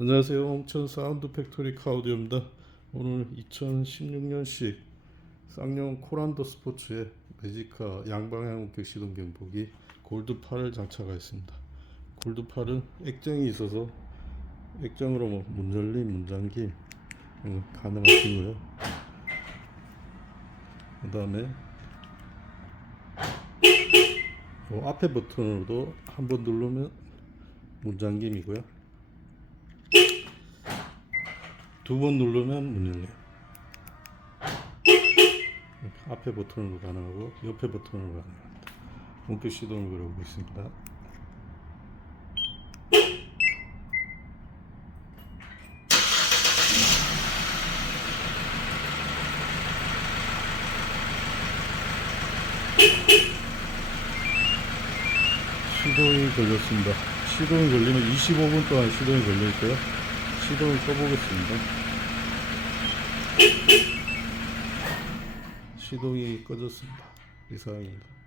안녕하세요. 홍천 사운드 팩토리 카우디오입니다. 오늘 2016년식 쌍용 코란도 스포츠의 매지카 양방향 원격 시동 경보기 골드 8을 장착하였습니다. 골드 8은 액정이 있어서 액정으로 문 열림, 문 잠김 가능하시고요. 그 다음에 앞에 버튼으로도 한번 누르면 문 잠김이고요. 두 번 누르면 문 열려요. 앞에 버튼으로 가능하고 옆에 버튼으로 가능합니다. 원격 시동을 걸어보고 있습니다. 시동이 걸렸습니다. 시동이 걸리면 25분 동안 시동이 걸려 있고요. 시동을 꺼보겠습니다. 시동이 꺼졌습니다. 이상입니다.